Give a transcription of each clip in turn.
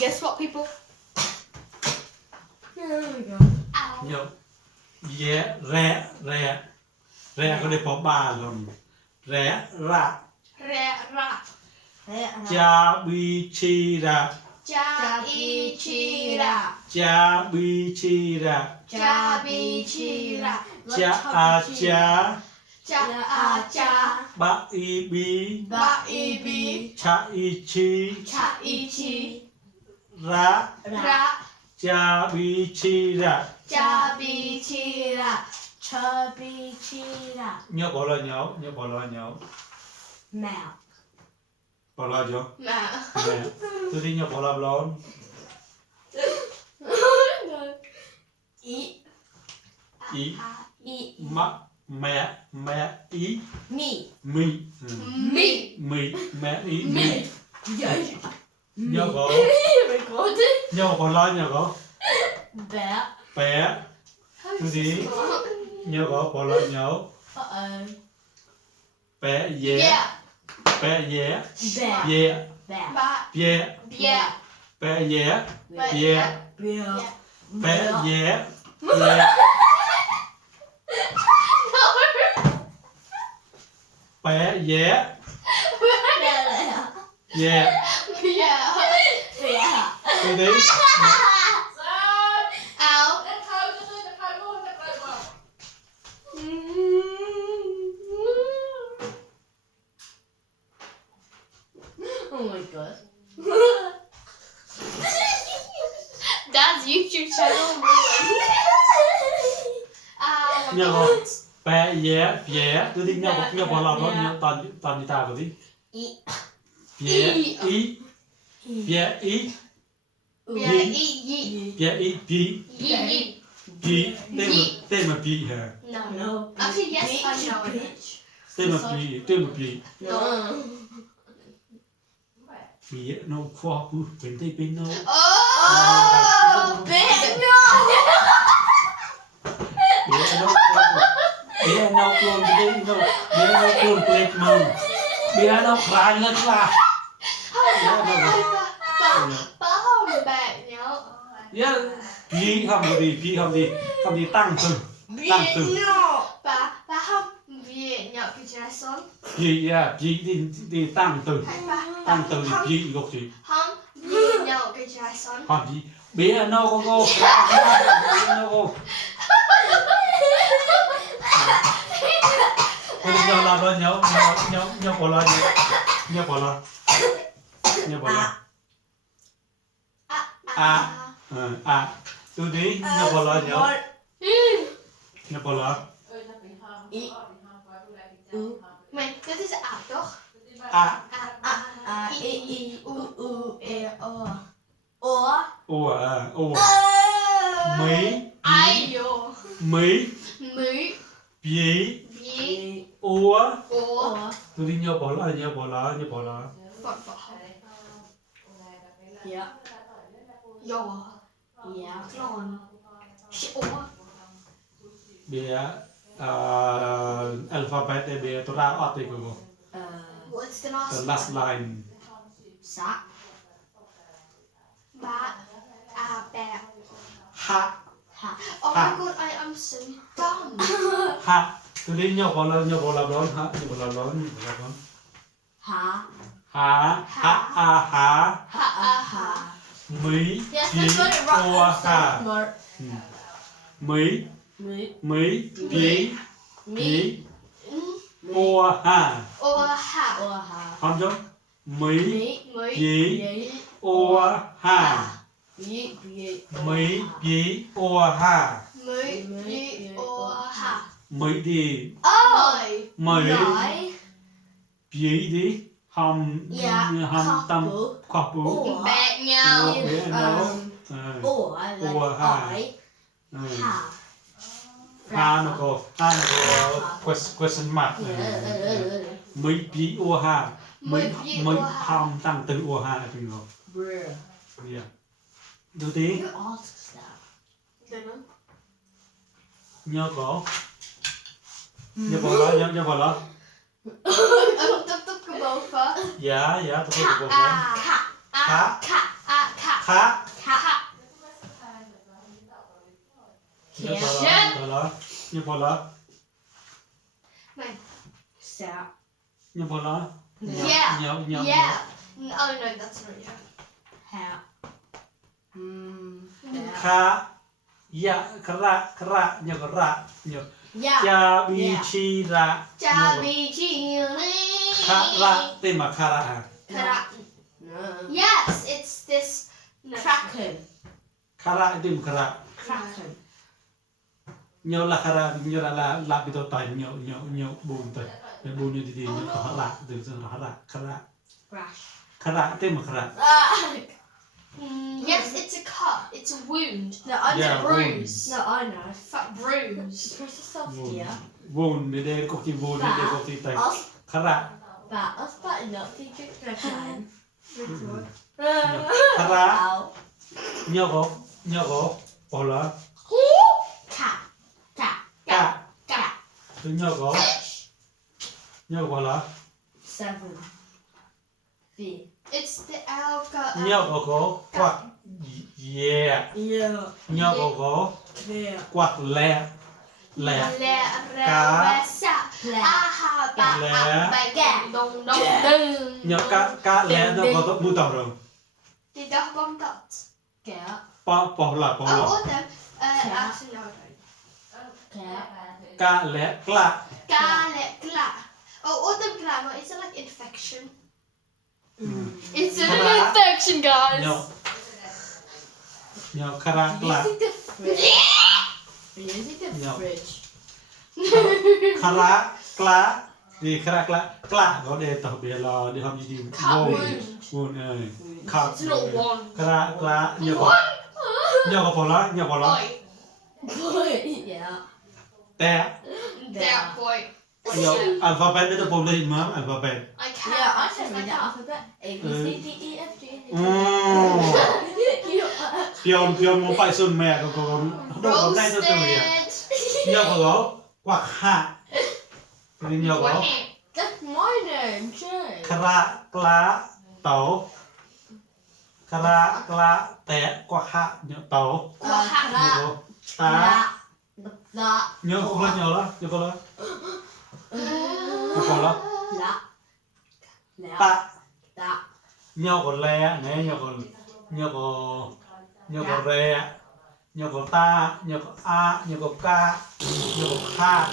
Guess what, people? There we go. Ow. Nhớ dễ rẻ có để có ba lần rẻ rạ Re, ra. cha bi chi ra Cha, i, chi, ra. cha bi chi ra Cha, bi, chi, ra. cha a cha Cha, a, cha. ba i bi Ba, i, bi. cha i chi Cha, i, chi. ra Ra. cha bi chi ra Cha, bi, chi, ra. Chubby cheetah. nhớ bỏ là nhớ Mouth. bỏ là chưa Mẹ. nè tôi đi nhớ bỏ là lon Eat. ý Eat. mẹ ý Me. mi Me. mẹ ý Me. mi Yes. nhớ có Recording. nhớ có lo nhớ có Bear. bé tôi đi nhớ có bỏ là nhớ Uh-oh. bé dễ Yeah. bé dễ Bear. dễ Bear. Ba. dễ Yeah. bé dễ Ba. dễ Bear. bé dễ dễ bé dễ dễ Yeah. tôi đi Ow. Oh my god. Dad's YouTube channel ruined. Ow. nhớ có bé dễ dễ tôi đi nhớ bỏ là nó nhớ toàn đi ta vào đi Eat. dễ ý dễ ý Yeah, eat, yeet. dễ ý bí Yeet, yeet. bí tên mà bí hả No. No. Actually, yes, I know it. Bitch. tên mà bí No. bí nó khoa bự bên đây bên nó Oh, Bear. bé nó cồn bên đây nó bé nó cồn plek mông bé nó khai lên là Ba không bạn nhớ. yeah bí không đi tăng từ No. Ba không vì nhớ cái trái son. bí yeah bí đi tăng từ thì bí gốc gì Không vì nhớ cái trái son. còn gì bé nó có nó có tôi nhớ là nó nhớ bỏ là tôi đi nhớ bỏ là nhớ bỏ là Mày, dit is A toch? A A, E, E, U, E, O. O. ô mấy Ai joh. mấy Mu, bí bi, ô o. tôi đi nhớ bỏ là Wat? Yeah. Jo. Yeah. Klon. O. bé alphabet bé tôi ra ọt đi của What's the the last last one? line Sack. Ba, a, bear. ha Ha. Oh my god, I am so dumb. ha tôi đi nhớ bỏ là đón ha Ha. ha Ha, Ha. mấy Yes, bí let's get it ô right. ha Smart. mấy Me. mấy bí bí Mm. ô ha O, ha. Or ha. không giống mấy Me. Mu, bí Ye. ô ha Ye. Ye. mấy bí ô ha mu, bi, o, ha. mấy đi Oh. mấy Nine. bí đi hầm Yeah. tâm Couple. khoa bú Or. Back now. bé nó Or. Like Or ha. I. Ha. ha nó có question mark mấy bí ô ha mấy hầm tăng từ ô ha thì nó Bruh. yeah đầu tiên Who asks that? Dunno. nhớ có nhớ bỏ lá Tuk kabofa. Ja, dat wordt ook wel. Cat. Ka, Cat. Cat. ka. Cat. Je bolla. Sat. Je bolla. Yeah. Ja. Yeah. Oh no, that's not yeah. Hat. Ka, ja, kra, je ra, je. Yeah. Ja, bi, chi, ra. Jabi chili. Kara, tema kara. Kara. No. Yes, it's this. No. Kraken. Kara, tim kara. Kraken. Nhiều là kara, nhiều là bị tao tay nhiều buồn tay. Cái buồn như thế thì nhiều khó là từ từ là kara. Brush. Kara, tema kara. Yes, it's a cut. It's a wound. No, I Yeah, know. Bruise. No, I know. Fat bruise. Press the soft here. Buồn để đây có cái buồn để đây có cái tay. Us, Kara, but us button up the drink the can. kara, Ow. nhiều có, bỏ lỡ. Cat. Cat. Ka, Cat. từ nhiều bỏ lỡ. 7. V. It's the alga. Nhiều có quạt, yeah. Yeah. Nhiều có Clear. quạt lẹ, lẹ. Le Cá. re sa. Lẹ. Aha ba Lẹ. ba Gà. dong dong dong. Nhiều cá lẹ nó có tóc mũi tàu rồi. Did that bomb dot? Cat. Bỏ lỡ. Oh, all them. Actually, no, I don't. Cat. Cá lẹ, lạ. Garlic gla. Oh, all them glamour. It's like infection. It's an Kara. infection, guys. Nhiều kara, lạ. Using the fridge. Using the No. fridge. Kara, lạ. Thì kara, lạ có để tập biệt là để học gì thì Cut wound. buồn ơi. Cut. It's not one. Kara, lạ. Nhiều có bỏ lỡ. Boy. Boy. Yeah. Tè. That boy. Nhiều alphabet nó bổ lên mà alphabet. I can't. Yeah, I can read the alphabet. A, B, C, D, E, F, G, H, Pion một phải xuân mẹ có đâu đây tôi vậy. Roasted. Nhiều có quạt hạ. Thì nhiều có Wah. That's my name, too. kara, lạ, tàu. Kara, lạ, tè, quạt hạ, nhiều tàu. Quack. Nhiều ta. That. Nhiều có lên nhiều có lên. That. Ta. That. Nhiều có lẹ, này nhiều có rè, nhiều có ta, nhiều có a, nhiều có ca, nhiều có ha,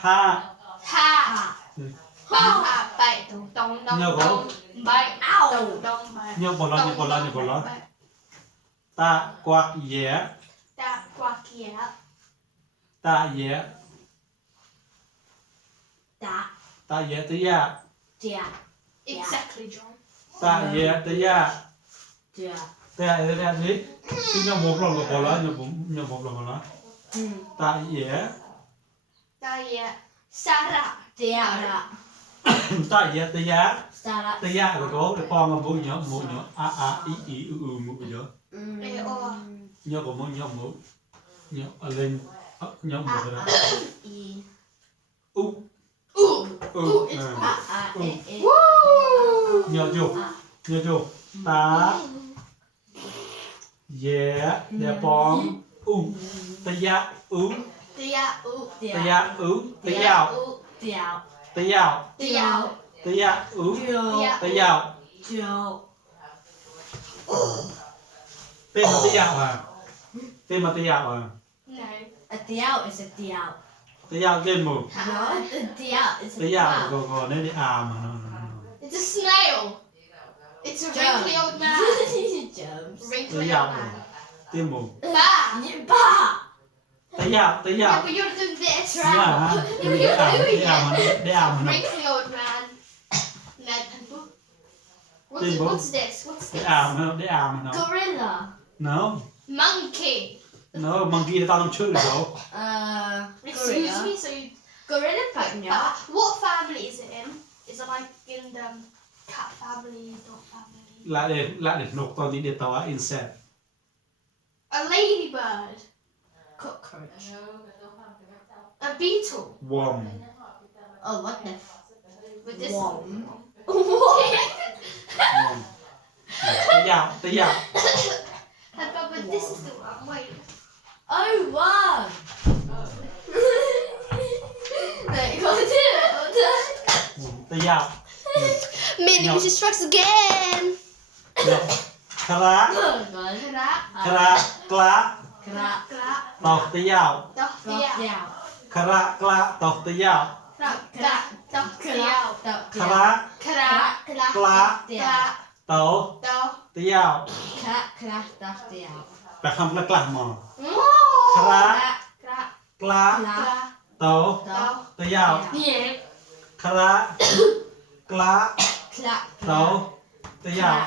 ha. Ha. Ha. Bite. Dong dong Nhiều có dong. Bite. Ow. Dong dong bite. nhiều có lên. Bite. Ta quạt dẻ, That quack yeah. ta dẻ, That. ta dẻ tới ya, Yeah. Exactly, John. ta dẻ tới ya, Yeah. ta dẻ gì? Cứ nhau một lần là bỏ lỡ, nhau một lần là ta dẻ, That yeah. Sarah. Yeah. ta dẻ tới ya, Start up. tới ya rồi có cái con là mũi nhỏ, a i mũi nhỏ, nhau có mũi nhỏ, lên, nhau một rồi. E. U, Ooh. u, It's E. woo. nhiều chưa, ta dẻ, dẻ bom, u, tới ya, u, Yeah. Ooh. tới ya, u, tới yao, Down. tới yao, Yeah. tới ya, u, Yeah. tới yao. Joe. Tên mà tới yao à? Tên mà tới yao à? No. A diao is a diao. Tới yao tên mù. No, a diao is a Tới yao diao. còn đấy đi à mà nó. It's a snail. It's a wrinkly old man. Germs. Wrinkly Tới old yao man. tên mù. Ba. Ba. Tới yao, tới Yeah, yao. but you're doing this. Dạ ha. Đi à mà nó. Wrinkly old man. Ned and Boo. Tên bố. What's this? What's Đi this? à mà nó. Gorilla. No. Monkey. No, monkey là tao không chơi được đâu. Excuse Gorilla. me. So you. Gorilla partner. What family is it in? Is it like in the cat family, dog family? Lại để nộp tao đi để tao á insect. A ladybird. Cockroach. A beetle. Worm. Oh, what the? But this Warm. Tới dạo but this is the one. Wait. Oh, wow. Này, con chứ con chứ. Tới dạo Maybe we should strikes again. khá lá klá tộc tới dạo khá lá klá tộc tới dạo khá lá klá tộc tới dạoแต่คำละกลางมอคลากลาโตตะยาวคลากลาโตตะยาว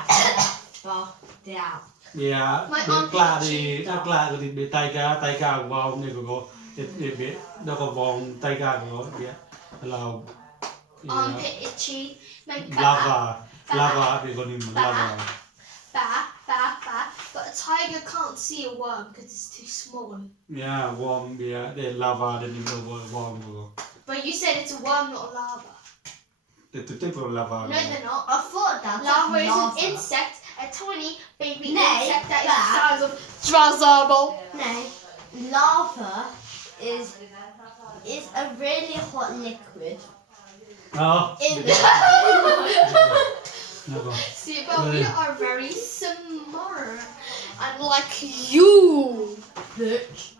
được lạ thì bị tay ca của vòng này của cô để biết đâu có vòng tay ca của cô biết là Armpit itchy. lava bị con nhìn lava But a tiger can't see a worm because it's too small. yeah worm để lava để nhìn đâu worm của cô But you said it's a worm, not a lava. để tiếp tục lava No, they're not. I thought that Lava is an insect, a tiny baby insect that is the size of Drazable. No, lava is a really hot liquid. no See, but we are very smart. Unlike you, bitch.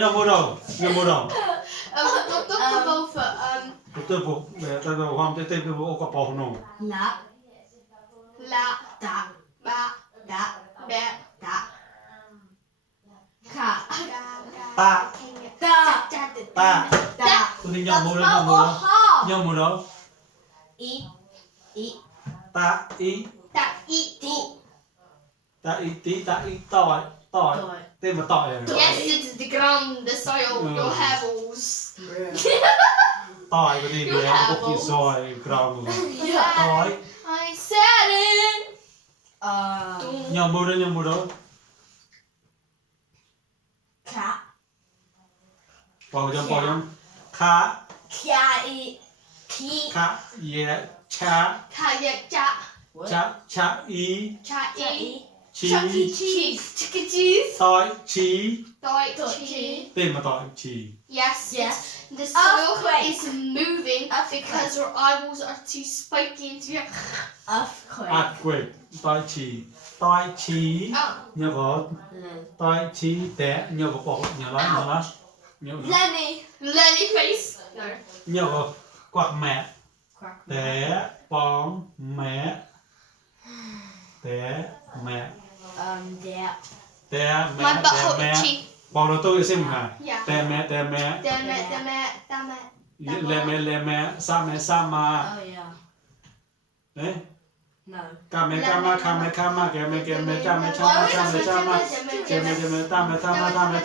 nhom mua đâu Dr. Bofa, tôi phục để tôi vào hôm tôi tên tôi vô có bò nồng La, da, ba, be, ka, ta tôi đi nhom mua đâu I, ta ý tỏi tên mà tỏi Yes, it's the ground, the soil, your hairballs. tỏi cái gì để có kỳ soi ground tỏi I said it. nhom mua đâu ka, bỏ nhom khá ki, khá ye cha cha ý Chuck E. Cheese. Chicken cheese. tỏi chí Cheese. tên mà tỏi chí Yes. Yes. The soil Earthquake. is moving because your eyeballs are too spiky into your. earthquake. tỏi chí nhớ có tỏi chí té nhớ có bỏ nhớ lắm Lenny face. No. nhớ có quạt mẹ té bóng mẹ té mẹ té My butthole mẹ itchy. bỏ đầu tôi xem hả Yeah. té mẹ Damn it. lẹ mẹ sa ma Oh yeah. đấy No. ca mẹ cha mẹ cha mẹ cha mẹ cha mẹ cha mẹ cha mẹ cha mẹ cha mẹ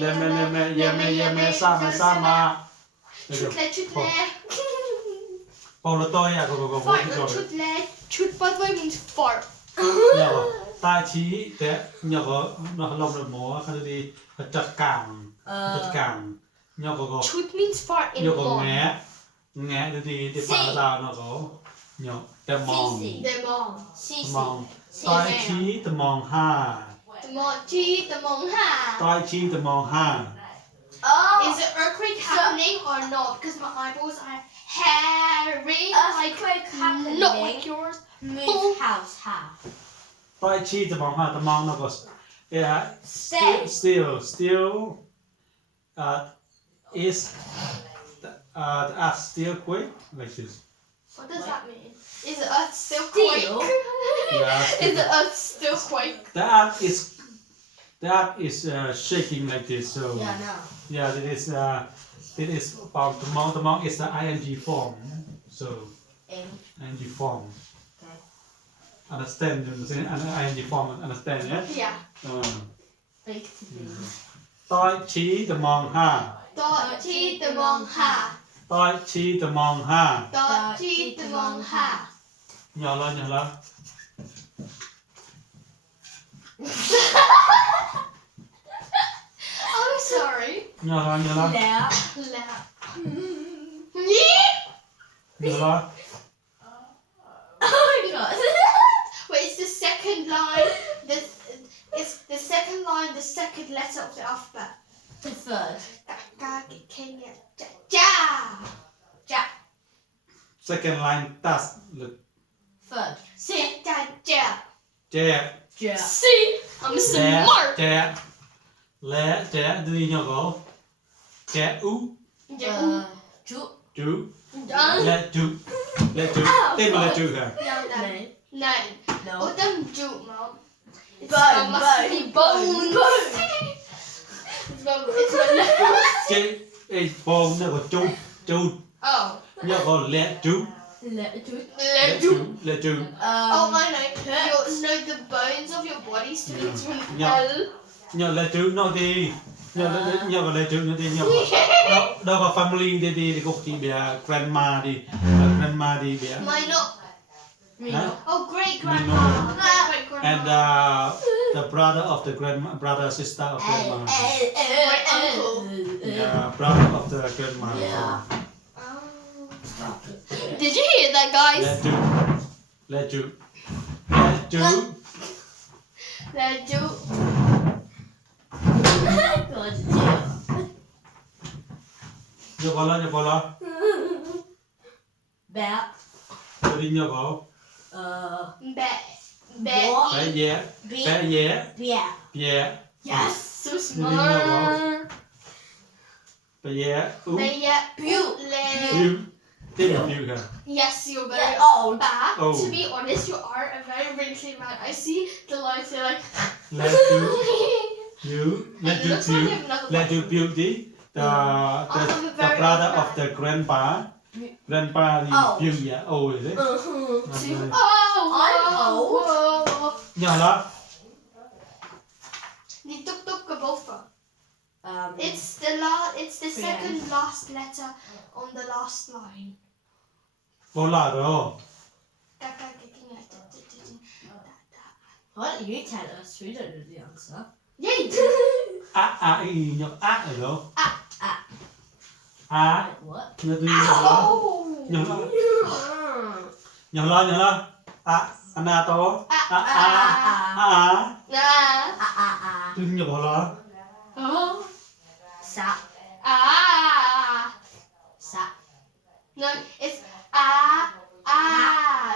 ta mẹ lẹ mẹ sa ma Chutle. bỏ đầu tôi à có Fart, no chutle. Chut, by the way, means fart. nhớ tai chí té nhớ có nó lồng được mỏ cái gì chặt cẳng nhớ có Chut means fart in nhớ có Mon. nghe cái gì để bảo ta nó có nhớ té mong mong tai chí té mong ha The Mon ha. tai chí té mong ha Oh. Is an earthquake happening or not? Because my eyeballs are hairy, Earthquake happening. not like yours. Move house half. tai chí té mong nó có yeah Stay. still is the earth still quick like this What does that mean? Is the earth still Still? quake? yeah Is the earth still quake? the earth is shaking like this so Yeah, no. yeah it is about the mong is the ing form so ing form Okay. understand ing form understand yeah Yeah. Big to do. toi chí the mong ha Chi the Mon ha. toi chí the mong ha Chi the Mon ha. nhỏ lên Nhỏ lẹ la. Nhỏ oh my god Wait, it's the second line. It's the second line, the second letter of the alphabet. the third Kenya. Ja. ja Second line tas lực third Si. Ja. Ja. Trẻ ja See, I'm Lẹ smart. Trẻ Lẹ Trẻ từ gì nhỏ gấu Trẻ ú Ja. chú Chú Done. Lẹ chú Lẹ chú Tên là Lẹ chú hả No, no. này No. no Oh, don't do it, Mom. It's Bone, must bone, be bones. bone. It's my nose. Chế Ê bông nó có chú Oh. Nhỏ có lẹ chú lẹ chú Lẹ chú Lẹ chú Oh, I know. You know the bones of your body starting to an Yeah. L. Nhỏ lẹ chú nó thì Nhỏ có lẹ chú nó thì nhỏ đâu có family đi cũng chỉ bia grandma đi bia Mine not. Huh? Oh, great Me grandma. no. Great grandma. And the brother of the brother sister of grandma Great uncle. yeah brother of the grandma Yeah. Oh. Did you hear that, guys? Lẹ chú Let's do. god nhỏ có lo bé tôi đi nhỏ có Bet. Bet. What? bé dẻ bé dẻ Yes, so Did you know smart. bé dẻ ú But yeah, beautiful. biu tên là biu hả Yes, you're very yeah old bad. Oh. To be honest, you are a very wrinkly man. I see the lines. You're like. lẹ chú biu lẹ It chú looks like biu you have another lẹ one. chú brother of the grandpa the Oh. biu dạ ôi đấy Two. Rồi. Oh, I'm whoa, old. whoa. nhỏ lắm You took a buffer. um It's the Three second last letter on the last line. có là rồi what you tell us we don't know the answer Yeah, you do. y nhỏ rồi đó like what nhỏ từ nhỏ Oh. lo ana to Nah. từ nhỏ lo Oh. sa sa No, it's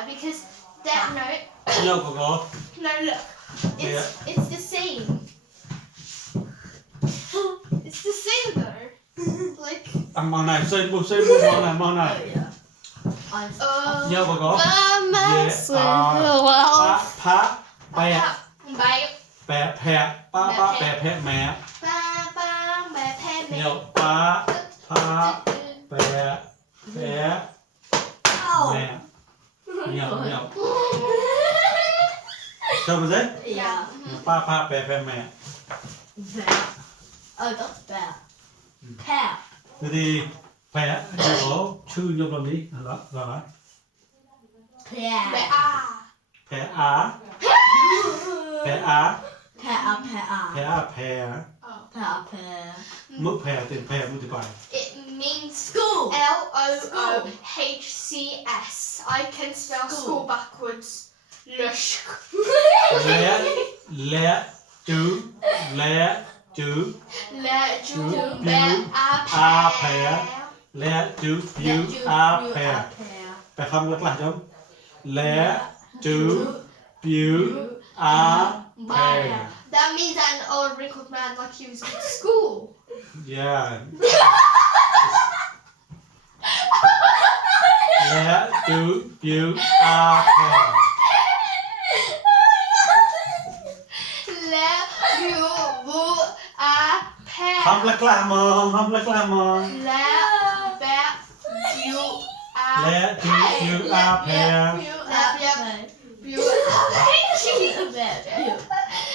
because that note. nhỏ có No, look. It's the same. It's the same though. Like. ăn món này xem món này oh yeah I Nhớ bà có. Well. phá bè Bye. bè phẹ mẹ Ba. nhiều phá bè phẹ oh mẹ nhiều sao mà thế yeah phá bè mẹ bear oh that's bear pear thế thì phẹ có chữ nhiều làm đi đó rồi pear phẹ á phẹ mức phẹ tiền phẹ mức tiền bài It means school LOOHCS. I can spell School. school backwards. Lush. lẹ chữ Le Chữ ju biu, be a a pè. pe. lẹ chữ biu a phẹ phải không lắc lại không lẹ chữ biu a phẹ That means an old wrinkled man like you was going to school. yeah lẹ chữ biu a phẹ Le ju bu a pe. không lắc lại mà Le be ju a lẹ chữ biu a phẹ bu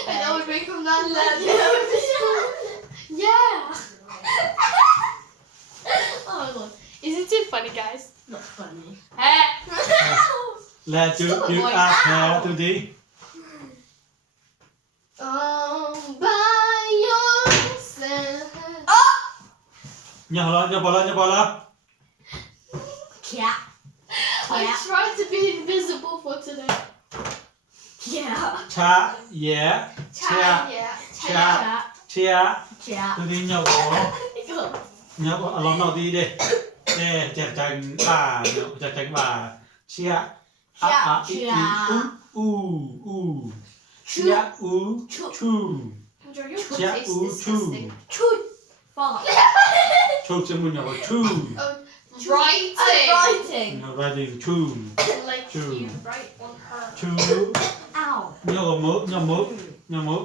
an old wrinkled man like you. Yeah. Oh my god, Is it too funny, guys? not funny. lẹ chữ biu a phẹ từ đi By yourself. Nhớ Cat. I Cat. tried to be invisible for today. Yeah. Cha, yeah, Cha, yeah. Cat. chia, Cat. từ đi nhậu lòng nào đi đi, để chặt chanh bà, chia, chia, chu, Enjoy your food chia, taste chu, disgusting. Chut. Fart. chu sẽ muốn nhậu chu, Writing. Writing. nhậu ra gì chu, Like Chu. you write on her. chu, Ow. nhậu mớ,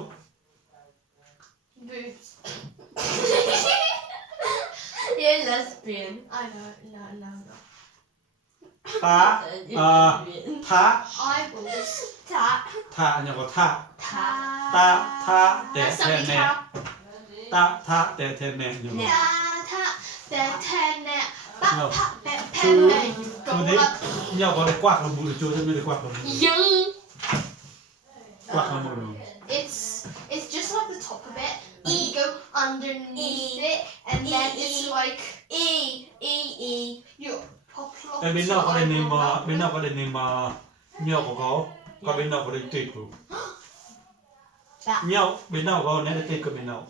Boobs. You're lesbian. I know, no. ta, tha, Eyeballs. Tat. tha nhậu tha, Ta. tha, để Somebody thêm nè, tha, để thêm nè nhậu. Nè. Ta. The ten. No. Pen. Chu đấy, nhau có để quạt vào mũi chu, chứไม่ได้quạt vào mũi, Young. quạt vào mũi. It's just like the top of it. And you go underneath it, and then it's like you pop lock. Bên nào có để niềm nhau có bên nào có để tịt của nhau bên nào có để tịt của bên nào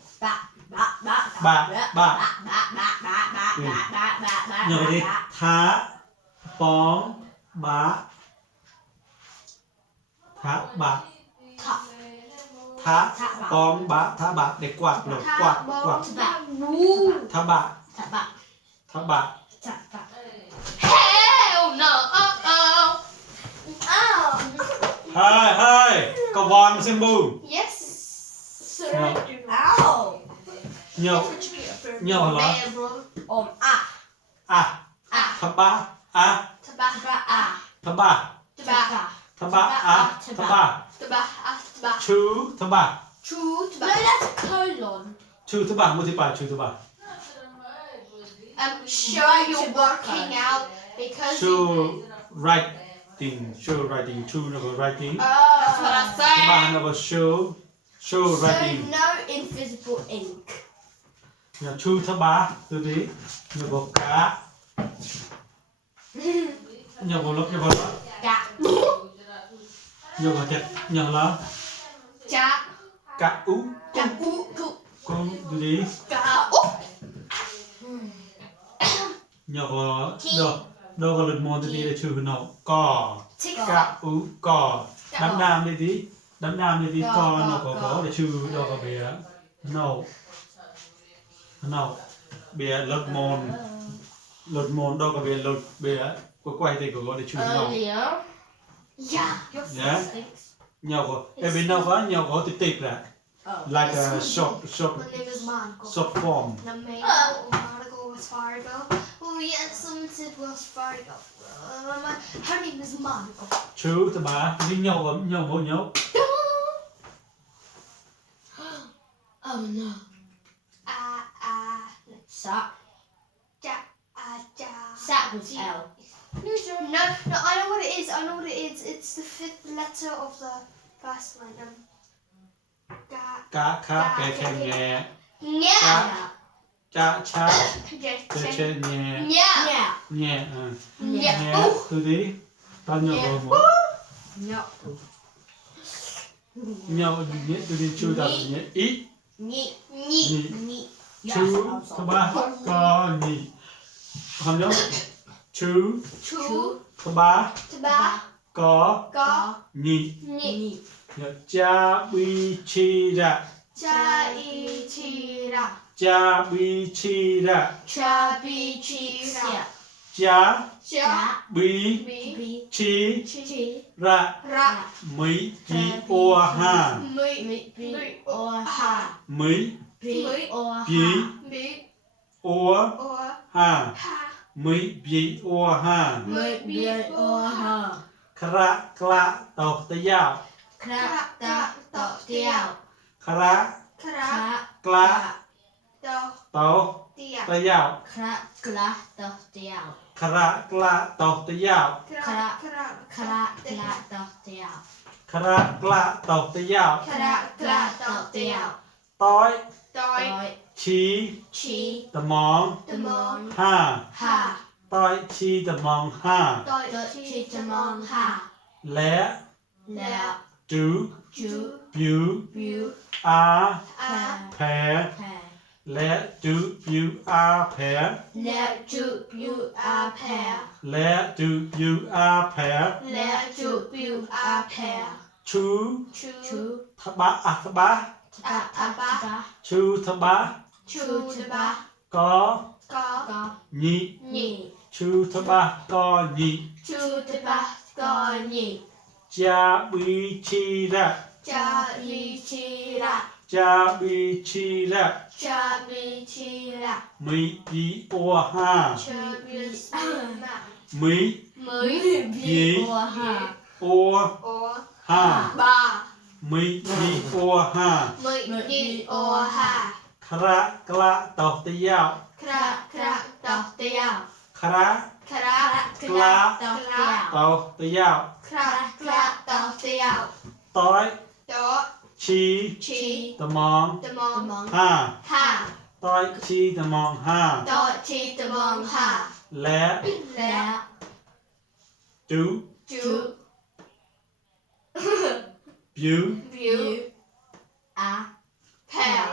nhau đi thá bóng bá thá bạc thá bóng bá thá bạc để quạt rồi quạt thá bạc Hell no! hai cầu vòn xem bù Yes, sir. No. I do not. Ow. nhau nhau là Bear, bro. thá ba Taba. thá ba Taba. thá ba chú thá ba True. No, Taba. that's colon. chú thá ba multiply chú thá ba Sure you're working out because. show writing two nó có writing That's what I thứ ba said. nó có show So writing no invisible ink. nhà two thứ ba từ tí nó có cá nhà có lớp Cat. nhà có chặt nhà là Ja. cá ú con từ tí Ja. nhà có đâu có lực môn từ tí để trừ nào cò cá ú cò đám nam đi tí cò nó có để trừ đâu có bé nào bé lực môn đâu có bé có quay thì có để trừ nào Earlier. Yeah. Your Yeah. face stinks. nhau có tip là Oh. like a short My name is Marco. short form Marco was Fargo. Oh yes, someone said was Fargo. Her name is Marco. chú thứ ba đi nhau Oh no. Sat. Ja. Sat was L. No, I know what it is. It's the fifth letter of the first line. cá kè nghe Yeah. cha cha Yeah. chè nhẹ Yeah. nhẹ Yeah. nhẹ từ tí ta nhau một No. nhau nhẹ từ tí chú ta nhẹ ít Neat. nhị Yes. chú thứ ba có nhị không nhớ chú Two. thứ ba Taba. có Go. nhị Ni. cha bi chi ra Chaichira. cha bi chi ra Chabichira. cha Cha. bi Bi. chi Chi. ra Ra. mỹ chi o ha Mi. Mi. Or ha. mỹ Bi. Or bi ha. Bi. o Or. ha Ha. mỹ bi o ha Mi. Or ha. kra kla tộc tây giao Crap. Da. Da. Diao. kra Kara. kla Do. tộc Dia. tây giao Crap. Gla. Da. Diao. kra kla tộc tây giao Kara. Kara. Kra. Gla. Da. Diao. kra kla tộc tây giao Kara. Gla. Da. Diao. tối Doi. ชี้ตะมอง ตะมอง ห้า ห้า ต้อยชี้ตะมองห้า ต่อย ชีจะมองห้า และ แล้ว จู จู บิว บิว อา อา แผล แผ่ และจูบิวอาแผล แล้วจูบิวอาแผ่ และจูบิวอาแผล แล้วจูบิวอาแพร ชู ชู ชู ทบะอัทบะ อาบะ ชูทบะ ชูตะบะ กอ กอ ก็ ญิ นี่ ชูทบะกอญิ ชูตะบะกอนี่ จาบีชีระ จาบีชีระ จาบีชีระ จาบีชีระ มีปีโอห้า เชอบีสีมา มี มือ บีโอห้า โอ โอ ห้า บา มีปีโอห้า มือดีโอฮา คระกระตอกตะยาว คระคระตอกเตียว คระ คระ กระตอกเตียว ตอกตะยาว คระคระตอกเตียว ต้อย โต ชี ชี ตะมอง ตะมอง มอง ห้า ห้า ต้อยชีตะมองห้า โตชีตะมองห้า และ แล้ว จู จู บิว บิว อา แพร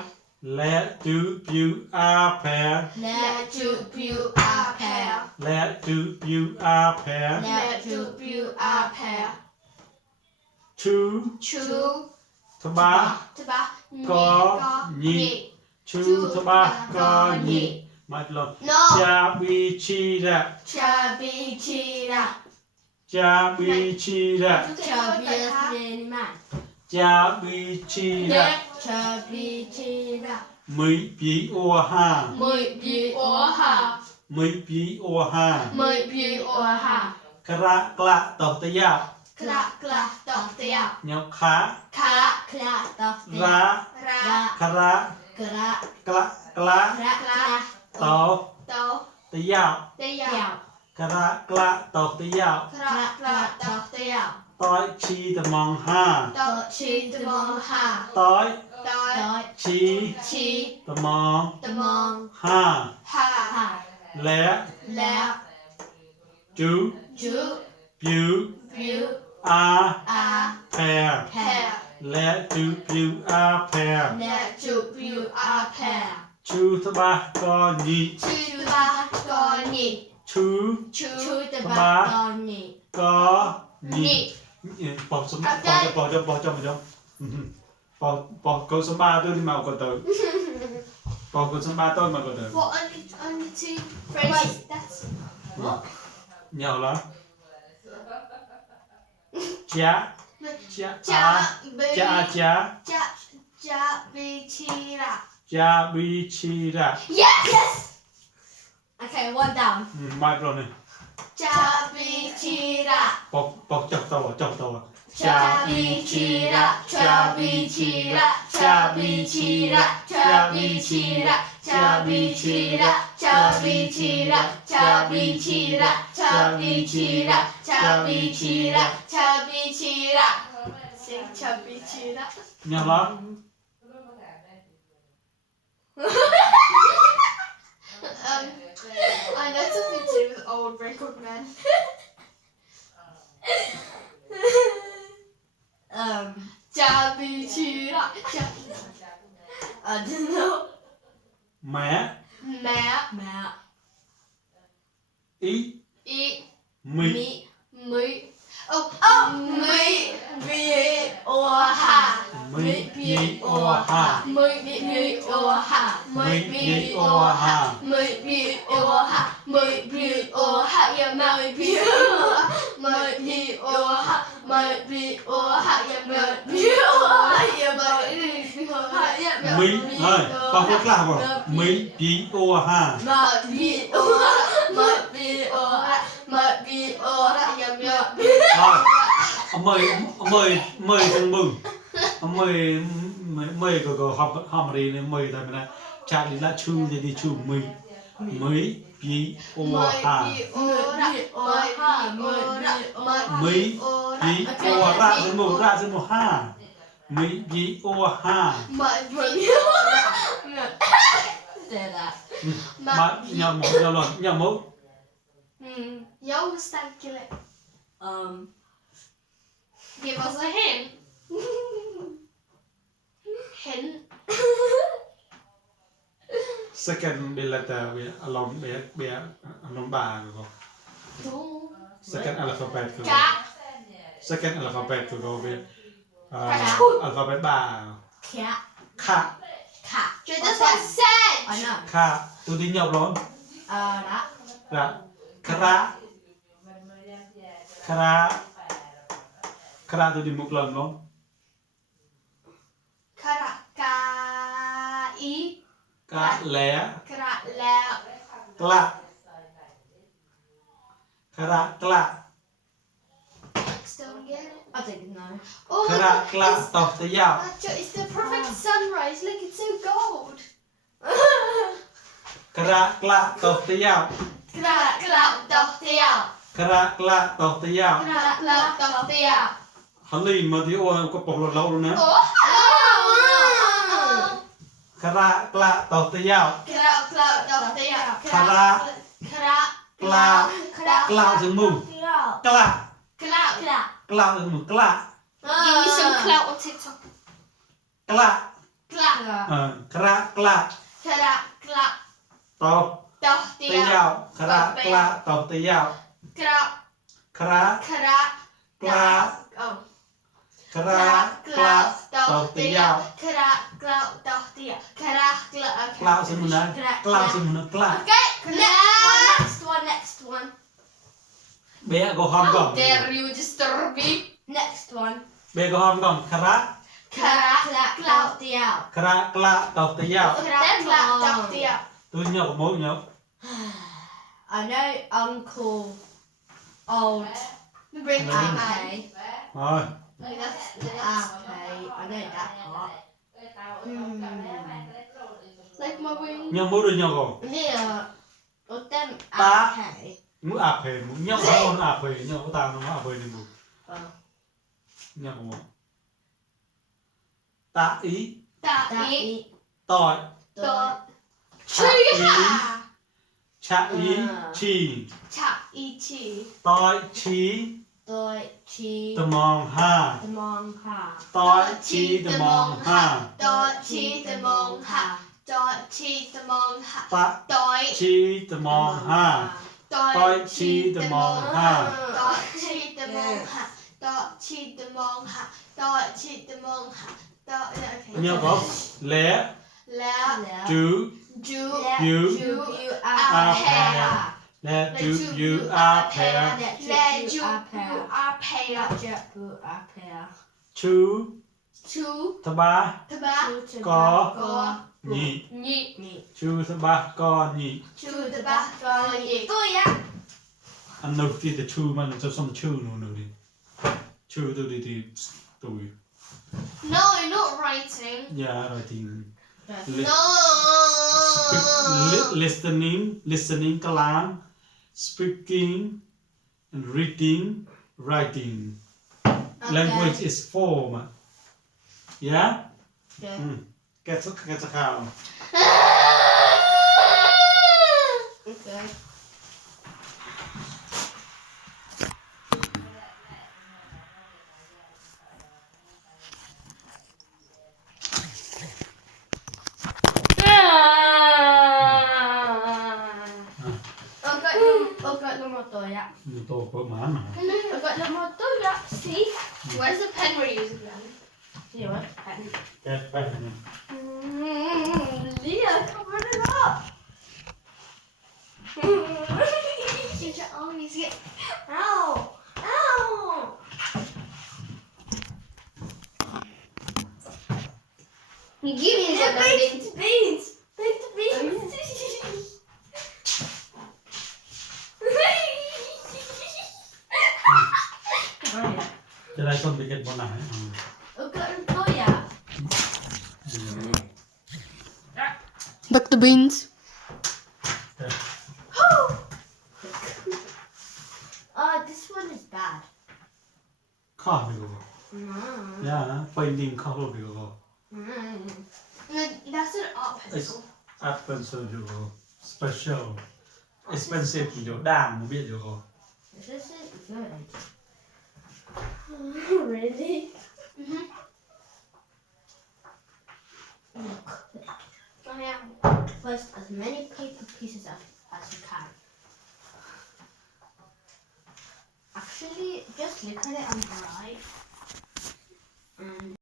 และจูบิวอาแผล และ และจูบิวอาแพร และจูบิวอาแผล และจูบิวอาแพร ชู ชู ทบะ ตะบะ กอญิชูทบะกอญิมาลง โน จาบีชีระ ชาบีชีระ จาบีชีระ ชาบีเรนมา จาบีชีระ ชาบีชีระ มีปีโอห้า มือบีโอฮา มีปีโอห้า มือบีโอฮาก ระกระตอกตะยาว กระกระตอกเตียว เหนียวขา ขา คลาตอกเตีย ระ ระ ระ คระ กระ กระกระ กระกระ ตอก โต ตะยาว เตีย เตียว ว กระกระตอกตะยาว กระกระตอกเตียว ต้อยชีตะมองห้า โตชีตะมองห้า ต้อย โต ดอย ชี ชี ตะมอง ตะมอง ห้า ห้า หา และ แล้ว จู จู บิว บิว อา อา แพร แพร และจูบิวอาแพร และจูบิวอาแพร ชูทบะกอญิ ชื่อตะกอนี่ ชู ชู ชูตะบะตอนนี้ กอญิ นี่ ปอกสมปอกจะมาจอมปอกกสมบาตัวที่มาก็เตอปอกกสมบาต้นมาก็เตอ What only two phrases? That's เหนียวละจ้าจ้า ja จ้า bi จ้า ja ja bi chi ra. จ้าบีชีระ Yes. Okay, one down มาปลนี่ Ja bi chi ra. ปอกจับตัว Ja bi chi ra. Ja bi chi ra. Ja bi chi ra. Ja bi chi ra. Ja bi chi ra. Ja bi chi ra. Ja bi chi ra. Ja bi chi ra. Ja bi chi ra. Ja bi chi ra. Sing ja bi chi ra. เหนียวละ I know something to do with old record men. Jabby Chira. I don't know แม่ Mẹ. แม่ อี I. มี มี Me. Oh. Me. บีโอ Ha. มีปีโอห้า Me. Me. Oh ha. มีปีโอห้า Me. Me. Oh ha. Me. Me. Oh ha. Yeah. Me. Me. Oh ha. Me. Me. Oh ha. Me. Me. Oh ha. Yeah. Me. Me. Oh ha. Yeah. Me. Me. Oh ha. Yeah. มีเฮ้ยปอกพูดกล้าบ่มีปีโอห้า มาบี Me. Oh ha. Me. Me. Oh ha. Me. Me. Oh ha. Yeah. Me. Me. เอาเมยจังมึงเอาเมยก็ฮอมรีเนี่ยเมยแต่ไม่ได้ชาลิละชูจะดีชูเมยปีโอห้า Me. Oh ha. Me. Oh ha. Me. มีปีโอราสมุห้ามีปีโอห้า Me. Me. say that. มาอย่าหมกอย่าหล่นอย่าหมก Jag är stark kille. Give us a hint. Hint. second เบลแต่เบียอารมณ์เบียอารมณ์บาร์ก็ second alphabet คือ Ka. second alphabet คือก็เบียalphabet บาร์ Cat. ค่ะ Cat. That's what I said. I know. ค่ะตัวที่หยบล้ม That. ละคระคระคระตัวที่มุกล้มล้ม Kara. Ka. I. กะแหล่ Kra. La. กละคระกละ Still get it. I don't know. คระกละตอกตะยาว It's the perfect sunrise. Look, it's so gold. คระกละตอกตะยาว Kra. Dottia. คระกละตอกตะยาว Kra. Dottia. ฮัลลีมาที่โอ้ก็ปกเราแล้วนะ Oh. คระกละตอกตะยาว Kra. Dottia. Kra. Kra. กละกละถึงมุมกละ Clout. กละถึงมุมกละ Give me some clout on TikTok. กละ Clout. คระกละ Kra. Clout. ตอกตะ Dottia. ยาวคระกละตอกตะยาว Kra. คระ Kra. กละ Oh. คระกละตอกตะยาว Kra. Clout. Dottia. Kra. Clout. กละถึงมุมนะกละถึงมุมนะกละ Okay. Next one. เบียก็หอมก่อน How dare you disturb me? Next one. เบียก็หอมก่อนคระ Kra. Clout. Dottia. คระกละตอกตะยาว Kra. Clout. Dottia. ตัวเหนียวกับมุกเหนียว I know Uncle Old Bring it back. Ape. โอ้ย Ape. I know that part. Like my wing. เหนียวมุกหรือเหนียวกับ Yeah. Of them Ta. Ape. มุกอาเพมุกเหนียวกับคนอาเพเหนียวกับตาน้องอาเพในมุก Oh. เหนียวกับมุกตาอี Ta. That I. eat. ต่อย Dot. ชะอี Chiha. ชะอีชี Cha. Ichi. ต่อยชี Dot. Chi. ตะมองห้า The Mong Ha. ต่อยชีตะมองห้า Dot. Chi. The mong ha. Dot. Chi. The mong ha. ตะ Doi. ชีตะมองห้า Doi. Chi. The mong ha. Dot. Chi. The mong ha. Dot. Chi. The mong ha. Dot. Chi. The mong ha. Dot. เหนียวกับแหล่ La. จู Ju. You. You are pair. และจูยูอาแพร Le. Ju. You are pair. You are pair. ชู Chu. สบา Taba. กอ Go. หนี Ni. ชูสบากอหนี Chu. Taba. Go. Ni. Go ya. อันนู้นที่จะชูมันจะส่งชูนู่นนี่ชูตัวดีที่ตัว No, you're not writing. อย่าอะไรจริง No. listening กลาง speaking and reading writing language is form yeah Yeah. แกจะข่าว Okay. I've got no more toy yet. มันโตเปิดหมาหนา I've got no more toy yet. See? Where's the pen we're using then? You what? Pen. แกไปเนี่ย Leah, cover it up. Get your armies. Get. Ow! Ow! You give me Yeah, something. baked beans. Baked beans. Oh, yeah. จะได้ต้นไปเก็บบนไหน I've got no toy yet. Back the beans. Oh, this one is bad. ข้าวไปก็ ย่านะไปดิงข้าวไปก็ That's an art pencil. Apple Studio Special Expensive video đàn nó biết được không? This is good. Really? Cho em. Place as many paper pieces as you can. Actually, just look at it on the right. And